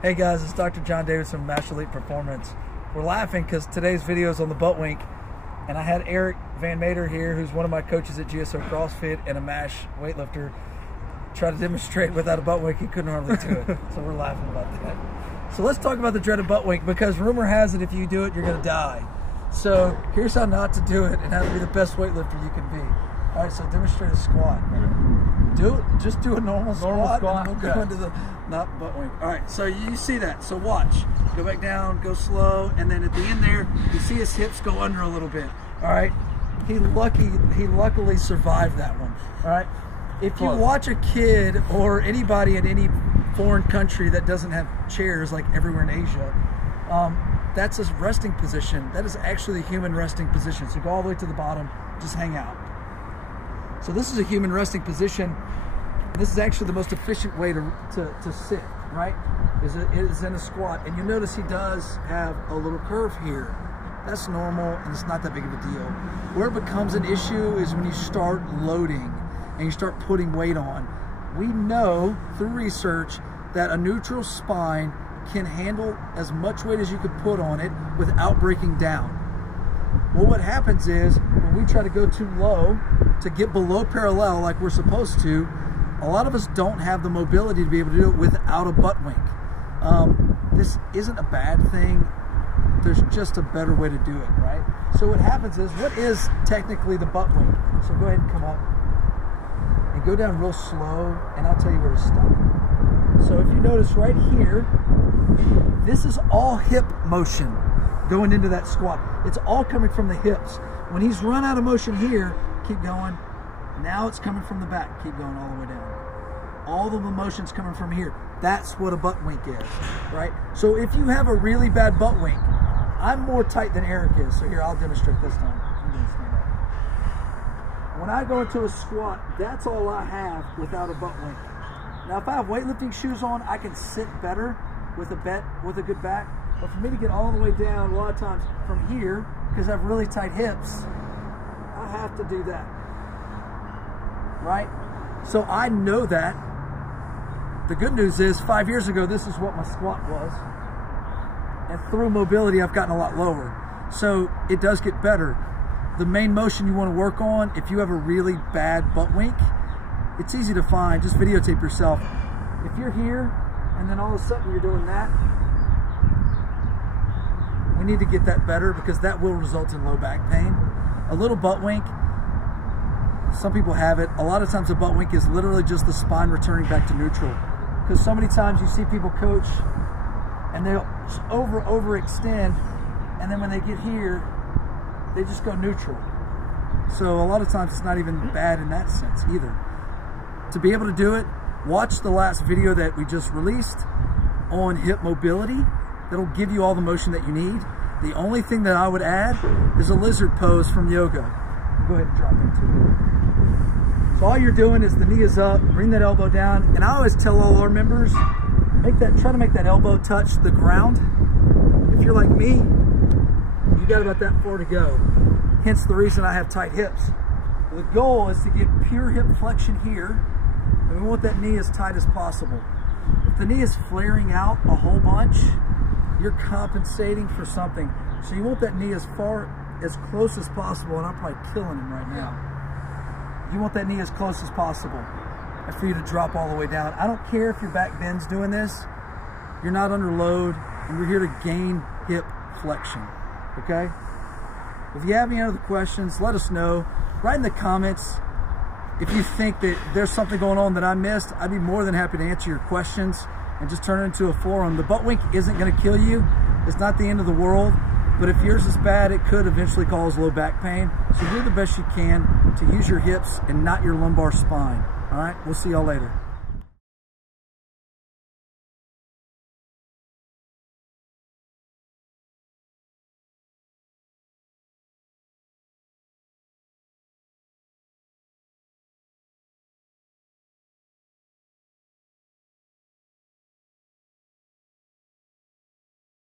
Hey guys, it's Dr. John Davidson from Master Elite Performance. We're laughing because today's video is on the butt wink, and I had Eric Van Mater here, who's one of my coaches at GSO CrossFit and a MASH weightlifter, try to demonstrate without a butt wink. He couldn't hardly do it, so we're laughing about that. So let's talk about the dreaded butt wink, because rumor has it if you do it, you're going to die. So here's how not to do it and how to be the best weightlifter you can be. All right, so demonstrate a squat. Just do a normal squat. And we'll go into the not butt wink. All right, so you see that. So watch. Go back down, go slow, and then at the end there, you see his hips go under a little bit. All right, he luckily survived that one. All right, if you watch a kid or anybody in any foreign country that doesn't have chairs like everywhere in Asia, that's his resting position. That is actually the human resting position. So go all the way to the bottom, just hang out. So this is a human resting position. This is actually the most efficient way to sit, right? Is in a squat. And you notice he does have a little curve here. That's normal, and it's not that big of a deal. Where it becomes an issue is when you start loading and you start putting weight on. We know through research that a neutral spine can handle as much weight as you could put on it without breaking down. Well, what happens is when we try to go too low to get below parallel like we're supposed to, a lot of us don't have the mobility to be able to do it without a butt wink. This isn't a bad thing. There's just a better way to do it, right? So what happens is, what is technically the butt wink? So go ahead and come up and go down real slow, and I'll tell you where to stop. So if you notice right here, this is all hip motion going into that squat. It's all coming from the hips. When he's run out of motion here, keep going. Now it's coming from the back. Keep going all the way down. All the motion's coming from here. That's what a butt wink is, right? So if you have a really bad butt wink, I'm more tight than Eric is. So here, I'll demonstrate this time. I'm gonna stand up. When I go into a squat, that's all I have without a butt wink. Now, if I have weightlifting shoes on, I can sit better with a good back. But for me to get all the way down, a lot of times from here, because I have really tight hips, I have to do that, right? So I know that. The good news is 5 years ago, this is what my squat was. And through mobility, I've gotten a lot lower. So it does get better. The main motion you want to work on, if you have a really bad butt wink, it's easy to find. Just videotape yourself. If you're here, and then all of a sudden you're doing that, we need to get that better, because that will result in low back pain. A little butt wink, some people have it. A lot of times a butt wink is literally just the spine returning back to neutral. Because so many times you see people coach and they'll overextend, and then when they get here, they just go neutral. So a lot of times it's not even bad in that sense either. To be able to do it, watch the last video that we just released on hip mobility. That'll give you all the motion that you need. The only thing that I would add is a lizard pose from yoga. Go ahead and drop into it. So all you're doing is the knee is up, bring that elbow down, and I always tell all our members, try to make that elbow touch the ground. If you're like me, you got about that far to go. Hence the reason I have tight hips. The goal is to get pure hip flexion here, and we want that knee as tight as possible. If the knee is flaring out a whole bunch, you're compensating for something. So you want that knee as close as possible, and I'm probably killing him right now. You want that knee as close as possible, and for you to drop all the way down. I don't care if your back bend's doing this. You're not under load, and we're here to gain hip flexion, okay? If you have any other questions, let us know. Write in the comments if you think that there's something going on that I missed. I'd be more than happy to answer your questions and just turn it into a forum. The butt wink isn't going to kill you. It's not the end of the world. But if yours is bad, it could eventually cause low back pain. So do the best you can to use your hips and not your lumbar spine. All right, we'll see y'all later.